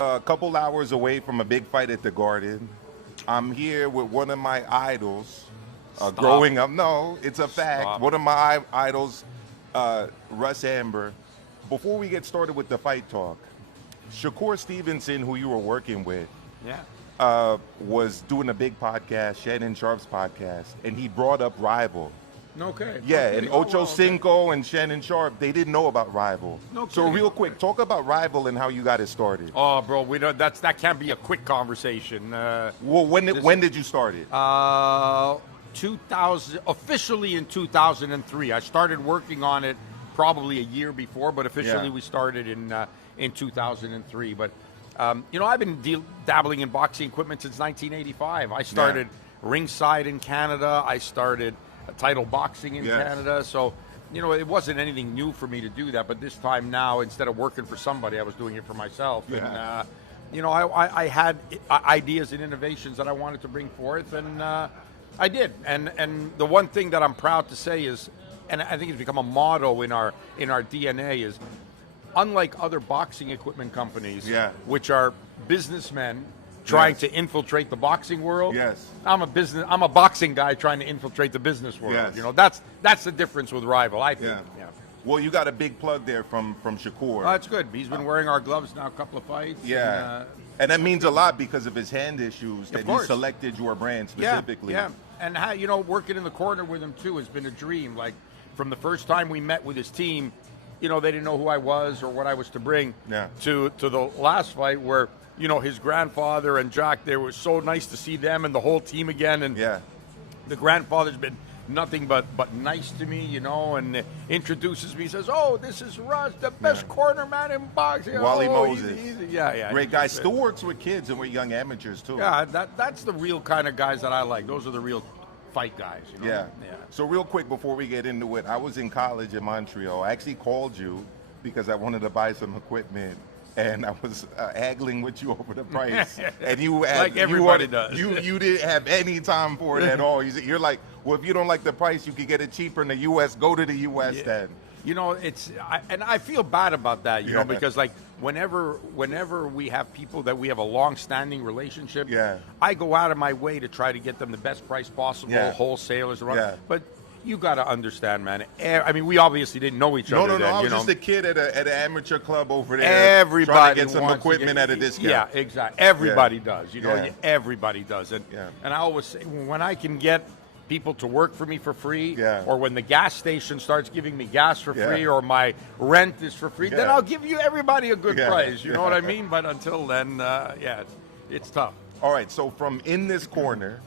A couple hours away from a big fight at the Garden. I'm here with one of my idols. Growing up, no, it's a fact. Stop. One of my idols, Russ Anber. Before we get started with the fight talk, Shakur Stevenson, who you were working with, was doing a big podcast, Shannon Sharp's podcast, and he brought up Rival. Okay. Yeah, okay. and Ocho Cinco and Shannon Sharp, they didn't know about Rival. No So kidding. real quick, talk about Rival and how you got it started. Oh, bro, we don't. That can't be a quick conversation. Well, when did you start it? 2000, officially in 2003. I started working on it probably a year before, but officially we started in 2003. But I've been dabbling in boxing equipment since 1985. I started ringside in Canada. I started title boxing in Canada. So, it wasn't anything new for me to do that. But this time now, instead of working for somebody, I was doing it for myself. Yeah. And, I had ideas and innovations that I wanted to bring forth, and I did. And the one thing that I'm proud to say is, and I think it's become a motto in our DNA, is unlike other boxing equipment companies, which are businessmen trying to infiltrate the boxing world. I'm a boxing guy trying to infiltrate the business world. That's the difference with Rival, I think. Well, you got a big plug there from Shakur. That's good. He's been wearing our gloves now a couple of fights. And that means a lot because of his hand issues that he selected your brand specifically. And how, working in the corner with him too has been a dream. Like from the first time we met with his team, they didn't know who I was or what I was to bring. To the last fight where his grandfather and Jack, they were so nice to see them and the whole team again. And the grandfather's been nothing but nice to me, and introduces me, says, "Oh, this is Russ, the best corner man in boxing." Wally Moses. Easy. Great guy. Still works with kids and with young amateurs too. Yeah, that's the real kind of guys that I like. Those are the real fight guys. So real quick before we get into it, I was in college in Montreal. I actually called you because I wanted to buy some equipment. And I was haggling with you over the price, and you had, like everybody does. You didn't have any time for it at all. You're like, well, if you don't like the price, you could get it cheaper in the U.S. Go to the U.S. then. And I feel bad about that, because like whenever we have people that we have a long-standing relationship, I go out of my way to try to get them the best price possible, wholesalers around. But you got to understand, man. I mean, we obviously didn't know each other then. I was just a kid at an amateur club over there. Everybody trying to get some equipment at a discount. Yeah, exactly. Everybody does. Everybody does. And I always say, when I can get people to work for me for free, or when the gas station starts giving me gas for free, or my rent is for free, then I'll give everybody a good price. You know what I mean? But until then, it's tough. All right. So from in this corner.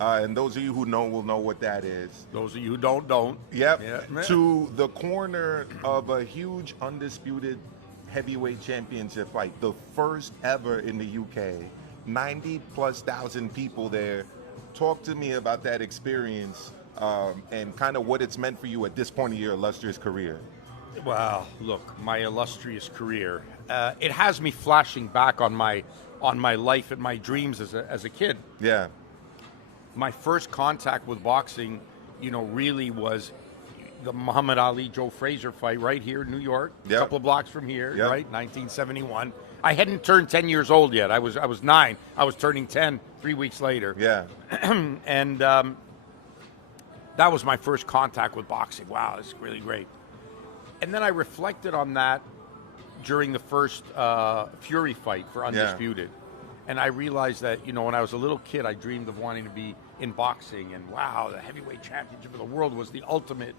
And those of you who know will know what that is. Those of you who don't. Yep. To the corner of a huge undisputed heavyweight championship fight, the first ever in the UK, 90,000+ people there. Talk to me about that experience and kind of what it's meant for you at this point of your illustrious career. Well, look, my illustrious career. It has me flashing back on my life and my dreams as a kid. Yeah. My first contact with boxing, really was the Muhammad Ali Joe Frazier fight right here in New York, a couple of blocks from here, right? 1971. I hadn't turned 10 years old yet. I was 9. I was turning 10 3 weeks later. Yeah. And that was my first contact with boxing. Wow, it's really great. And then I reflected on that during the first Fury fight for Undisputed. And I realized that, when I was a little kid, I dreamed of wanting to be in boxing. And wow, the heavyweight championship of the world was the ultimate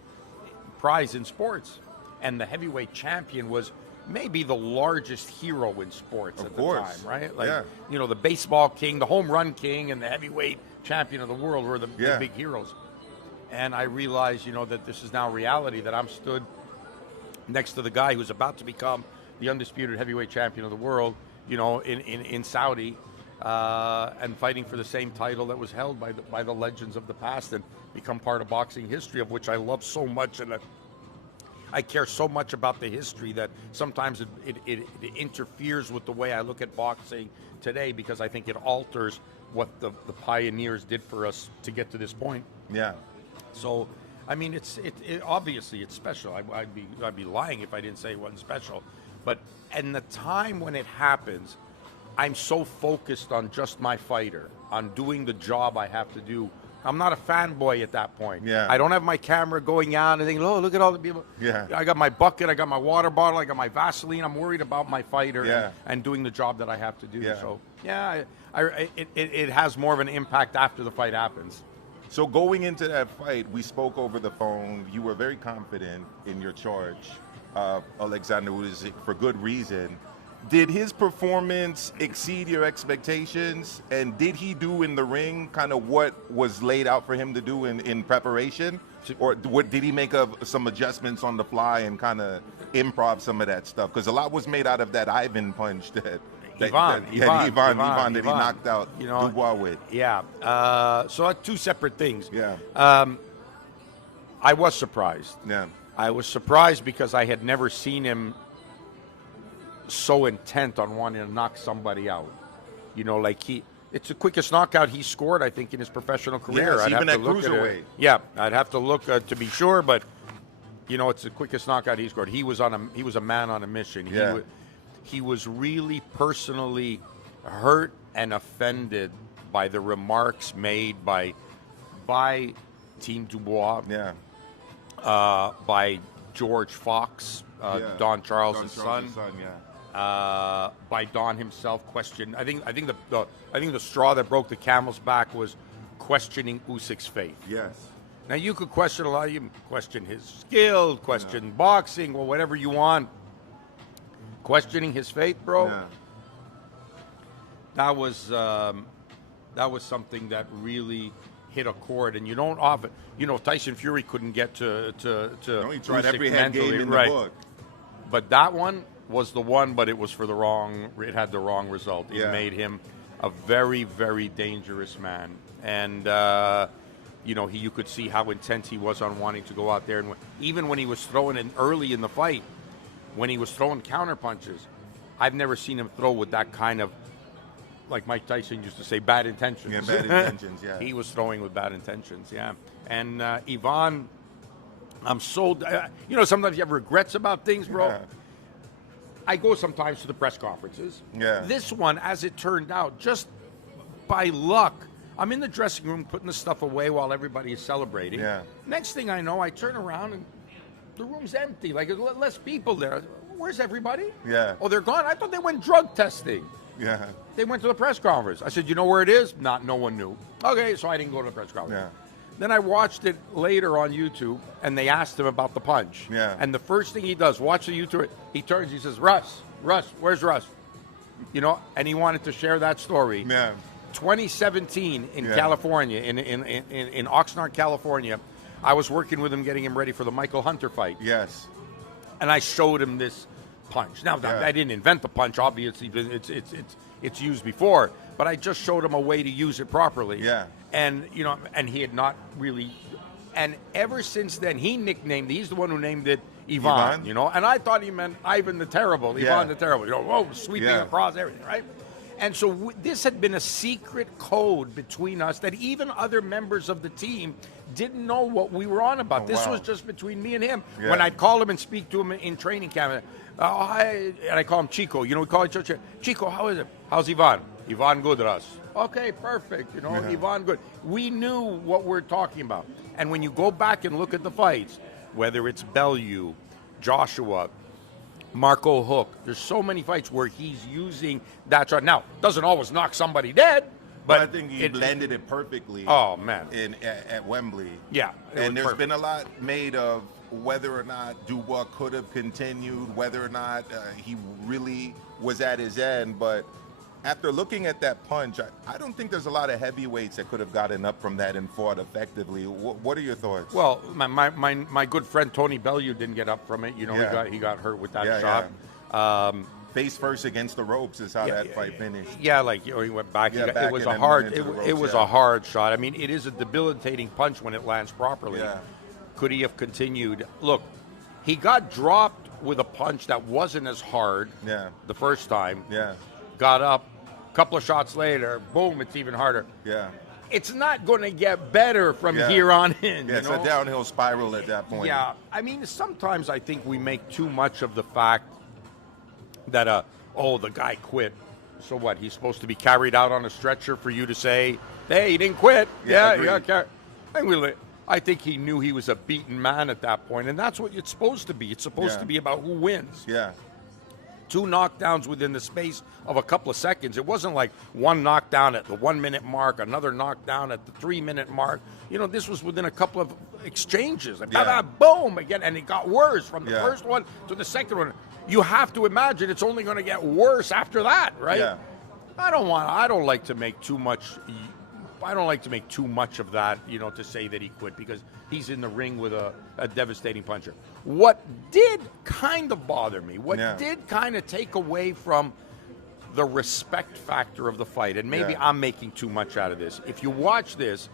prize in sports. And the heavyweight champion was maybe the largest hero in sports at the time, right? Like, the baseball king, the home run king, and the heavyweight champion of the world were the big heroes. And I realized, that this is now reality, that I'm stood next to the guy who's about to become the undisputed heavyweight champion of the world, in Saudi, and fighting for the same title that was held by the legends of the past and become part of boxing history, of which I love so much, and I care so much about the history that sometimes it interferes with the way I look at boxing today, because I think it alters what the pioneers did for us to get to this point. Yeah. So, I mean, obviously it's special. I'd be lying if I didn't say it wasn't special. But in the time when it happens, I'm so focused on just my fighter, on doing the job I have to do. I'm not a fanboy at that point. Yeah. I don't have my camera going out and thinking, oh, look at all the people. Yeah. I got my bucket, I got my water bottle, I got my Vaseline. I'm worried about my fighter Yeah. and doing the job that I have to do. Yeah. So, yeah, it has more of an impact after the fight happens. So going into that fight, we spoke over the phone. You were very confident in your charge of Alexander Usyk for good reason. Did his performance exceed your expectations? And did he do in the ring kind of what was laid out for him to do in preparation? Or did he make some adjustments on the fly and kind of improv some of that stuff? Because a lot was made out of that Ivan punch that he knocked out Dubois with. Yeah. So two separate things. Yeah. I was surprised. Yeah. I was surprised because I had never seen him so intent on wanting to knock somebody out. It's the quickest knockout he scored, I think, in his professional career. Yes, even at cruiserweight. Yeah, I'd have to look to be sure, but it's the quickest knockout he scored. He was a man on a mission. Yeah. He was really personally hurt and offended by the remarks made by Team Dubois. Yeah. By George Fox, Don Charles' son. By Don himself, questioned. I think the straw that broke the camel's back was questioning Usyk's faith. Yes. Now you could question a lot. You can question his skill, question boxing, or whatever you want. Questioning his faith, bro. Yeah. That was something that really hit a chord, and you don't often. Tyson Fury couldn't get to he tried Usyk every head mentally, game in the right. book. But that one was the one, but it was for the wrong. It had the wrong result. It Yeah. made him a very, very dangerous man, and you could see how intense he was on wanting to go out there. And even when he was throwing in early in the fight, when he was throwing counter punches, I've never seen him throw with that kind of, like Mike Tyson used to say, bad intentions. Yeah, bad intentions, yeah. He was throwing with bad intentions, yeah. And Ivan, I'm so, sometimes you have regrets about things, bro. Yeah. I go sometimes to the press conferences. Yeah. This one, as it turned out, just by luck, I'm in the dressing room putting the stuff away while everybody is celebrating. Yeah. Next thing I know, I turn around and the room's empty. Like, there's less people there. Where's everybody? Yeah. Oh, they're gone? I thought they went drug testing. Yeah. They went to the press conference. I said, you know where it is? No one knew. Okay, so I didn't go to the press conference. Yeah. Then I watched it later on YouTube, and they asked him about the punch. Yeah. And the first thing he does, watch the YouTube, he turns, he says, Russ, where's Russ? And he wanted to share that story. Yeah. 2017 in California, in Oxnard, California, I was working with him, getting him ready for the Michael Hunter fight. Yes. And I showed him this punch. Now, I didn't invent the punch, obviously, it's used before, but I just showed him a way to use it properly. Yeah. And, and he had not really, and ever since then, he's the one who named it Ivan, and I thought he meant Ivan the Terrible, Ivan the Terrible, sweeping across everything, right? And so this had been a secret code between us that even other members of the team didn't know what we were on about. This was just between me and him. Yeah. When I'd call him and speak to him in training camp, and I call him Chico. We call each other Chico. How is it? How's Ivan? Ivan good, Russ. Okay, perfect. Ivan good. We knew what we're talking about. And when you go back and look at the fights, whether it's Bellew, Joshua, Marco Hook, there's so many fights where he's using that shot. Now, doesn't always knock somebody dead, but I think he blended it perfectly. Oh, man. At Wembley. Yeah. And there's been a lot made of whether or not Dubois could have continued, whether or not he really was at his end. But after looking at that punch, I don't think there's a lot of heavyweights that could have gotten up from that and fought effectively. What are your thoughts? Well, my good friend Tony Bellew didn't get up from it. He got hurt with that shot. Yeah. Face first against the ropes is how that fight finished. Yeah, he went back. Back it was and a hard. then into the ropes, It was a hard shot. I mean, it is a debilitating punch when it lands properly. Yeah. Could he have continued? Look, he got dropped with a punch that wasn't as hard. The first time. Yeah. Got up. A couple of shots later, boom! It's even harder. Yeah. It's not going to get better from here on in. Yeah, it's a downhill spiral at that point. Yeah, I mean, sometimes I think we make too much of the fact that, the guy quit So what? He's supposed to be carried out on a stretcher for you to say, "Hey, he didn't quit." I think he knew he was a beaten man at that point, and that's what it's supposed to be. It's supposed to be about who wins. Yeah. 2 knockdowns within the space of a couple of seconds. It wasn't like one knockdown at the 1 minute mark, another knockdown at the 3 minute mark. You know, this was within a couple of exchanges. Like, boom, again, and it got worse from the first one to the second one. You have to imagine it's only going to get worse after that, right? Yeah. I don't like to make too much of that, you know, to say that he quit, because he's in the ring with a devastating puncher. What did kind of bother me, did kind of take away from the respect factor of the fight, and maybe I'm making too much out of this. If you watch this,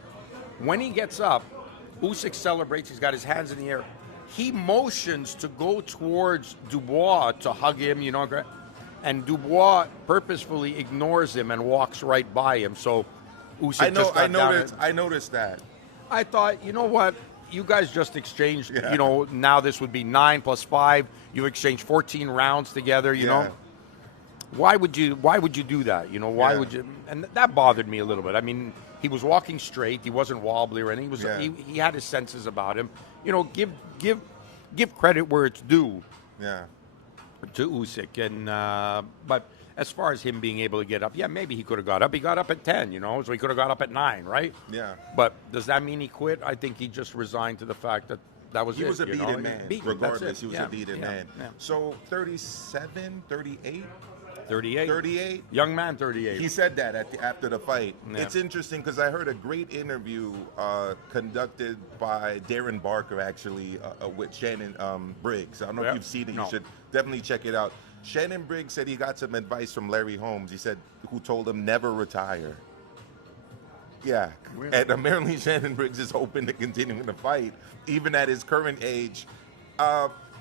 when he gets up, Usyk celebrates, he's got his hands in the air. He motions to go towards Dubois to hug him, you know, and Dubois purposefully ignores him and walks right by him. So Usyk I noticed that. I thought, you know what? You guys just exchanged, you know, now this would be 9 + 5. You exchanged 14 rounds together, you know. Why would you do that? You know, why would you? And that bothered me a little bit. I mean, he was walking straight. He wasn't wobbly or anything. He had his senses about him. You know, give credit where it's due. Yeah. To Usyk, and but as far as him being able to get up, maybe he could have got up. He got up at 10, you know, so he could have got up at 9, right? Yeah. But does that mean he quit? I think he just resigned to the fact that was he was a beaten man. Regardless, he was a beaten man. Yeah. So 37, 38? 38. Young man, 38. He said that after the fight. Yeah. It's interesting because I heard a great interview conducted by Darren Barker, actually, with Shannon Briggs. I don't know if you've seen it. You should definitely check it out. Shannon Briggs said he got some advice from Larry Holmes. He said, who told him never retire. Yeah. Really? And apparently Shannon Briggs is open to continuing the fight, even at his current age.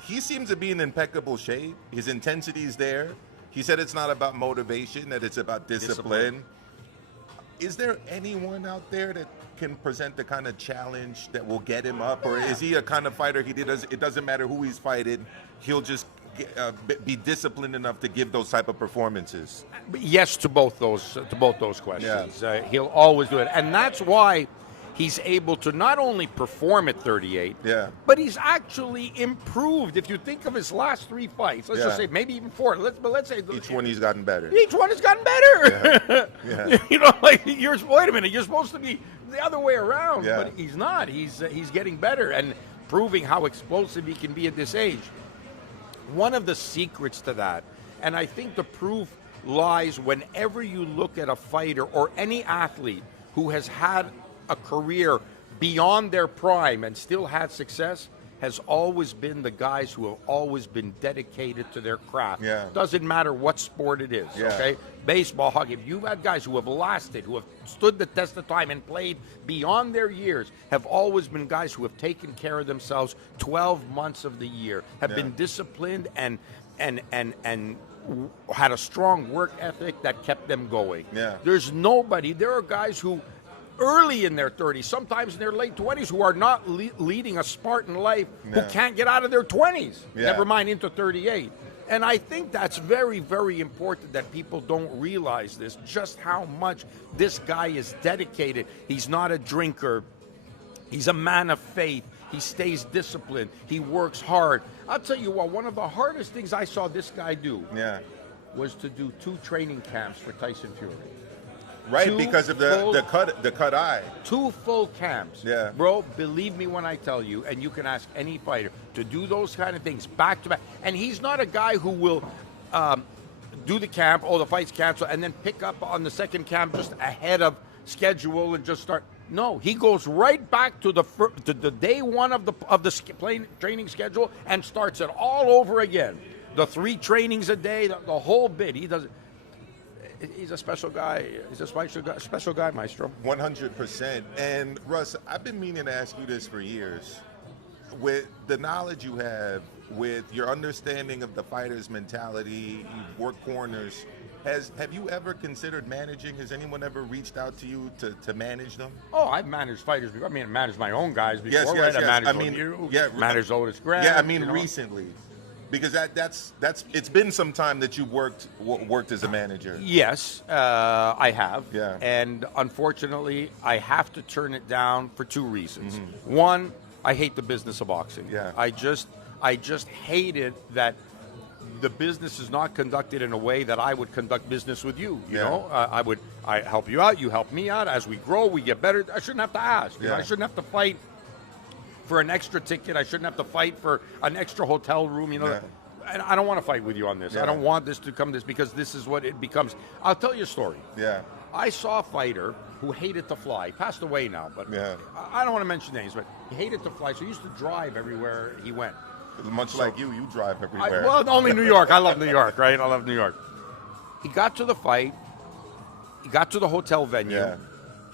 He seems to be in impeccable shape. His intensity is there. He said it's not about motivation, that it's about discipline. Is there anyone out there that can present the kind of challenge that will get him up? Or is he a kind of fighter, it doesn't matter who he's fighting, he'll just be disciplined enough to give those type of performances? Yes to both those questions. He'll always do it. And that's why he's able to not only perform at 38, but he's actually improved. If you think of his last 3 fights, let's just say maybe even 4. Let's say each one he's gotten better. Each one has gotten better. You know, like wait a minute, you're supposed to be the other way around, but he's not. He's getting better and proving how explosive he can be at this age. One of the secrets to that, and I think the proof lies whenever you look at a fighter or any athlete who has had a career beyond their prime and still had success, has always been the guys who have always been dedicated to their craft. Doesn't matter what sport it is, okay? Baseball, hockey. You've had guys who have lasted, who have stood the test of time and played beyond their years, have always been guys who have taken care of themselves 12 months of the year, have been disciplined and had a strong work ethic that kept them going. There are guys who early in their 30s, sometimes in their late 20s, who are not leading a Spartan life, who can't get out of their 20s, never mind into 38. And I think that's very, very important that people don't realize this, just how much this guy is dedicated. He's not a drinker. He's a man of faith. He stays disciplined. He works hard. I'll tell you what, one of the hardest things I saw this guy do was to do 2 training camps for Tyson Fury. Right, because of the cut eye. 2 full camps. Bro, believe me when I tell you, and you can ask any fighter, to do those kind of things back to back. And he's not a guy who will do the camp, the fight's canceled, and then pick up on the second camp just ahead of schedule and just start. No, he goes right back to the day one of the training schedule and starts it all over again. The 3 trainings a day, the whole bit. He does it. He's a special guy. He's a special guy, Maestro. 100%. And Russ, I've been meaning to ask you this for years. With the knowledge you have, with your understanding of the fighter's mentality, you've worked corners. Have you ever considered managing? Has anyone ever reached out to you to manage them? Oh, I've managed fighters before. I mean, I managed my own guys before. I managed you. Managed Otis Grant. Recently. Because that's it's been some time that you worked as a manager. Yes, I have. Yeah. And unfortunately, I have to turn it down for two reasons. One, I hate the business of boxing. Yeah. I just hated that the business is not conducted in a way that I would conduct business with you. You know, I help you out, you help me out. As we grow, we get better. I shouldn't have to ask. You know, I shouldn't have to fight for an extra ticket. I shouldn't have to fight for an extra hotel room. You know, and I don't want to fight with you on this. I don't want this to come because this is what it becomes. I'll tell you a story. Yeah. I saw a fighter who hated to fly. He passed away now, but I don't want to mention names, but he hated to fly, so he used to drive everywhere he went. Much like you drive everywhere. Well, only New York. I love New York, right? I love New York. He got to the fight. He got to the hotel venue. Yeah.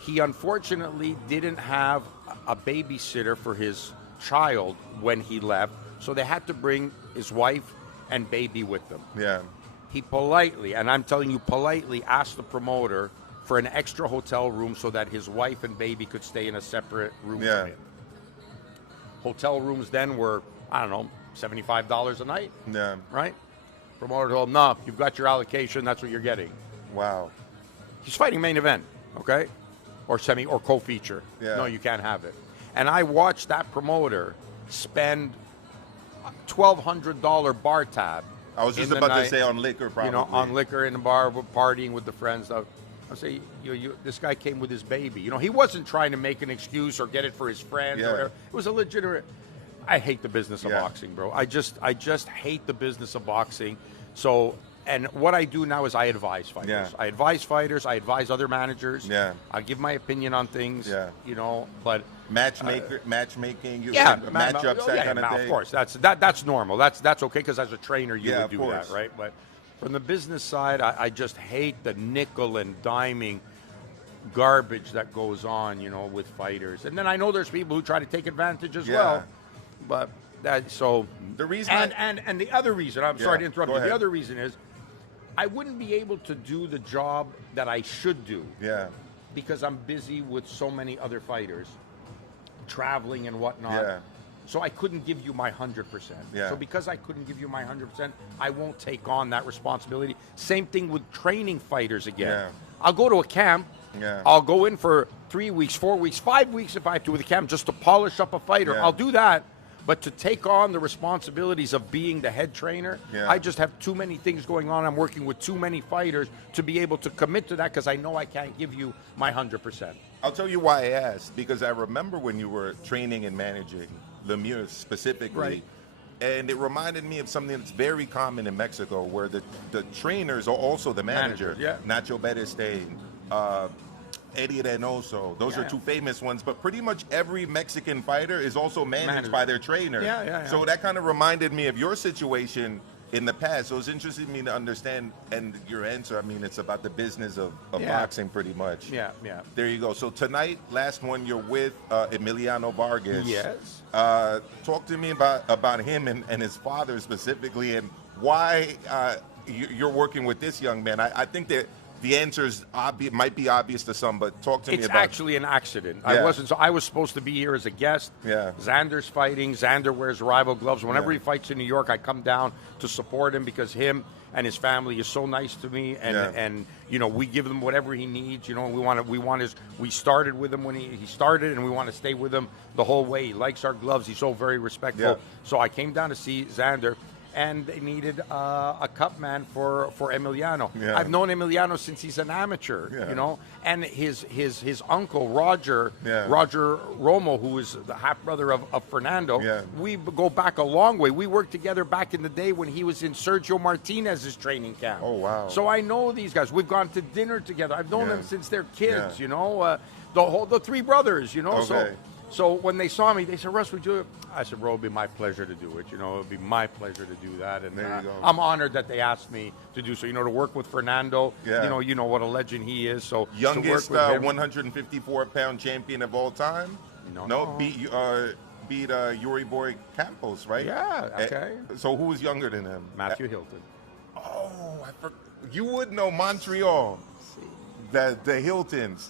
He unfortunately didn't have a babysitter for his child when he left, so they had to bring his wife and baby with them. Yeah. He politely, and I'm telling you politely, asked the promoter for an extra hotel room so that his wife and baby could stay in a separate room for him. Hotel rooms then were, I don't know, $75 a night. Yeah. Right? Promoter told him, no, you've got your allocation, that's what you're getting. Wow. He's fighting main event, okay? Or or co-feature. Yeah. No, you can't have it. And I watched that promoter spend $1,200 bar tab. I was just about to say on liquor, probably. You know, on liquor in the bar, partying with the friends. I say, this guy came with his baby. You know, he wasn't trying to make an excuse or get it for his friends or whatever. It was a legitimate. I hate the business of boxing, bro. I just hate the business of boxing. So, and what I do now is I advise fighters. Yeah. I advise fighters. I advise other managers. Yeah. I give my opinion on things. Yeah. You know, but matchmaking, matchups, that kind of thing. Of course, that's normal. That's okay because as a trainer you would do course. that, right? But from the business side, I just hate the nickel and diming garbage that goes on, you know, with fighters. And then I know there's people who try to take advantage as well. But that the reason and the other reason, I'm sorry to interrupt you. ahead. The other reason is I wouldn't be able to do the job that I should do. Yeah. Because I'm busy with so many other fighters, traveling and whatnot. Yeah. So I couldn't give you my 100%. Yeah. So because I couldn't give you my 100%, I won't take on that responsibility. Same thing with training fighters again. Yeah. I'll go to a camp. Yeah. I'll go in for 3 weeks, 4 weeks, 5 weeks if I have to with a camp just to polish up a fighter. Yeah. I'll do that. But to take on the responsibilities of being the head trainer, I just have too many things going on. I'm working with too many fighters to be able to commit to that because I know I can't give you my 100%. I'll tell you why I asked, because I remember when you were training and managing Lemieux specifically, Right. and it reminded me of something that's very common in Mexico, where the trainers are also the manager. Nacho Beristain, Eddie Reynoso. Those are two famous ones, but pretty much every Mexican fighter is also managed by their trainer. So that kind of reminded me of your situation in the past. So it's interesting to me to understand, and your answer, I mean, it's about the business of boxing pretty much. There you go. So tonight, last one, you're with Emiliano Vargas. Yes. Talk to me about him and his father specifically, and why you're working with this young man. I think that the answer is might be obvious to some, but talk to me about it. It's actually an accident. I wasn't. So I was supposed to be here as a guest. Xander's fighting. Xander wears rival gloves. Whenever he fights in New York, I come down to support him because him and his family is so nice to me, and you know, we give him whatever he needs. You know, we started with him when he started, and we want to stay with him the whole way. He likes our gloves. He's so very respectful. So I came down to see Xander. And they needed a cup man for Emiliano. I've known Emiliano since he's an amateur, you know. And his uncle Roger Romo, who is the half brother of Fernando. We go back a long way. We worked together back in the day when he was in Sergio Martinez's training camp. Oh wow! So I know these guys. We've gone to dinner together. I've known them since they're kids. You know, the three brothers. You know, So when they saw me, they said, "Russ, would you?" I said, "Bro, it'd be my pleasure to do it. You know, it'd be my pleasure to do that." And I'm honored that they asked me to do so. You know, to work with Fernando. You know what a legend he is. So youngest 154-pound champion of all time. No, beat Yuri Boy Campos, right? Yeah. Okay. So who was younger than him? Matthew Hilton. Oh, you would know Montreal. The Hiltons,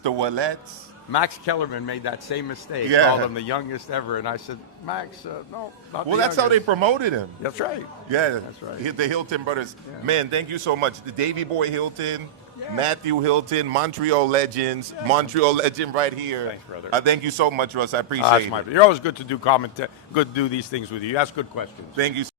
the Wallets. Max Kellerman made that same mistake. Yeah. Called him the youngest ever, and I said, Max, no, not Well, the that's how they youngest." promoted him. That's right. Yeah, That's right. The Hilton brothers. Yeah. Man, thank you so much. The Davy Boy Hilton, Yeah. Matthew Hilton, Montreal legends, Montreal legend right here. Thanks, brother. Thank you so much, Russ. I appreciate That's it. You're always good to do good to do these things with you. You ask good questions. Thank you so